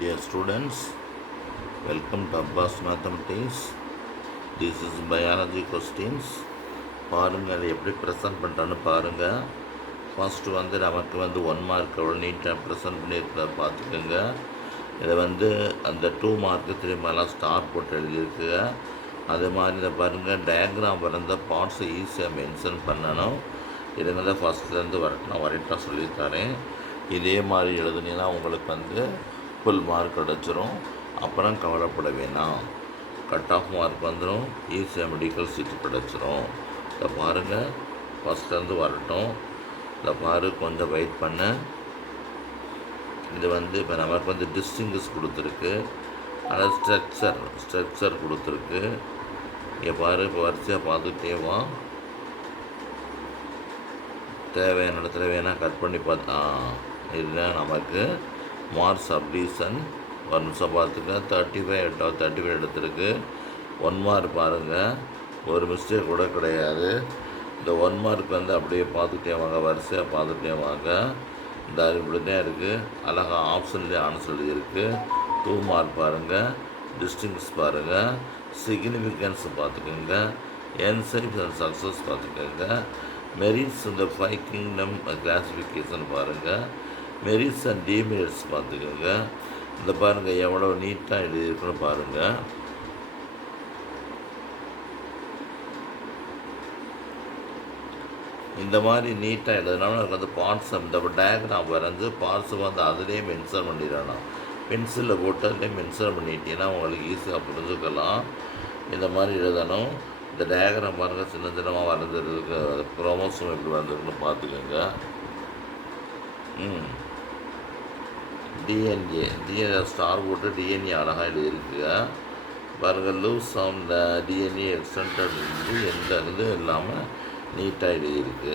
Dear students, welcome to Abbas Mathematics. This is biology questions. பாருங்கள் அதை எப்படி present பண்ணுறான்னு பாருங்கள். ஃபஸ்ட்டு நமக்கு 1 மார்க் எவ்வளோ நீட்டாக ப்ரெசென்ட் பண்ணியிருக்கிறார் பார்த்துக்கோங்க. இதை அந்த 2 மார்க்கு 3 மார்க்லாம் ஸ்டார் போட்டு எழுதியிருக்குங்க. அதே மாதிரி இதை பாருங்கள், டயக்ராம் வரைந்த பார்ட்ஸை ஈஸியாக மென்ஷன் பண்ணணும். இதுங்க ஃபஸ்ட்லேருந்து வரட்டும் வரைட்டா சொல்லித்தரேன். இதே மாதிரி எழுதுனீங்கன்னா உங்களுக்கு ஃபுல் மார்க் கிடச்சிரும். அப்புறம் கவலைப்பட வேணாம், கட் ஆஃப் மார்க் வந்துடும், ஈஸியாக மெடிக்கல் சீட்டு கிடச்சிரும். இதை பாருங்கள், ஃபஸ்ட்லேருந்து வரட்டும். இதை பாரு, கொஞ்சம் வெயிட் பண்ண. இது இப்போ நமக்கு டிஸ்டிங்கிஷ் கொடுத்துருக்கு, அதாவது ஸ்ட்ரக்சர் கொடுத்துருக்கு. இங்கே பாரு, இப்போ வரிசையாக பார்த்துட்டே வா. தேவையான இடத்துல வேணால் கட் பண்ணி பார்த்தா இதுதான் நமக்கு மார்க்ஸ் சப்டிவிஷன். ஒரு நிமிஷம் பார்த்துக்க. 35 எடுத்துருக்கு. 1 மார்க் பாருங்கள், ஒரு மிஸ்டேக் கூட கிடையாது. இந்த 1 மார்க் அப்படியே பார்த்துட்டே வாங்க, வரிசையாக பார்த்துட்டே வாங்க. இந்த இப்படி தான் இருக்குது. அழகாக ஆப்ஷன்லேயே ஆன்சர் எழுதியிருக்கு. 2 மார்க் பாருங்கள், டிஸ்டிங்ஸ் பாருங்கள், சிக்னிஃபிகன்ஸ் பார்த்துக்கோங்க, என்சைம்ஸ் அண்ட் சக்ஸஸ் பார்த்துக்கோங்க, மெரிட்ஸ் இந்த 5 கிங்டம் கிளாஸிஃபிகேஷன் பாருங்கள், மெரிட்ஸ் அண்ட் டிமெரிட்ஸ் பார்த்துக்கோங்க. இந்த பாருங்கள் எவ்வளோ நீட்டாக எழுதியிருக்குன்னு பாருங்கள். இந்த மாதிரி நீட்டாக எழுதுனாலும் எனக்கு பார்ட்ஸ் இந்த டயக்ராம் வரைஞ்சி பார்ட்ஸு அதிலே மென்ஷன் பண்ணிடணும். பென்சிலில் போட்டு அதிலே மென்ஷன் பண்ணிட்டீங்கன்னா உங்களுக்கு ஈஸியாக புரிஞ்சுக்கலாம். இந்த மாதிரி எழுதணும். இந்த டயக்ராம் பாருங்கள், சின்ன சின்னமாக வரைஞ்சிருக்கு. குரோமோசோம் எப்படி வந்திருக்குன்னு பார்த்துக்கோங்க. டிஎன்ஏ ஸ்டார் போட்டு டிஎன்ஏ அழகாக எழுதியிருக்குங்க. பாருங்கள், லூஸ் ஆன் டிஎன்ஏ எக்ஸ்டெண்டட் எந்த இது இல்லாமல் நீட்டாக எழுதியிருக்கு.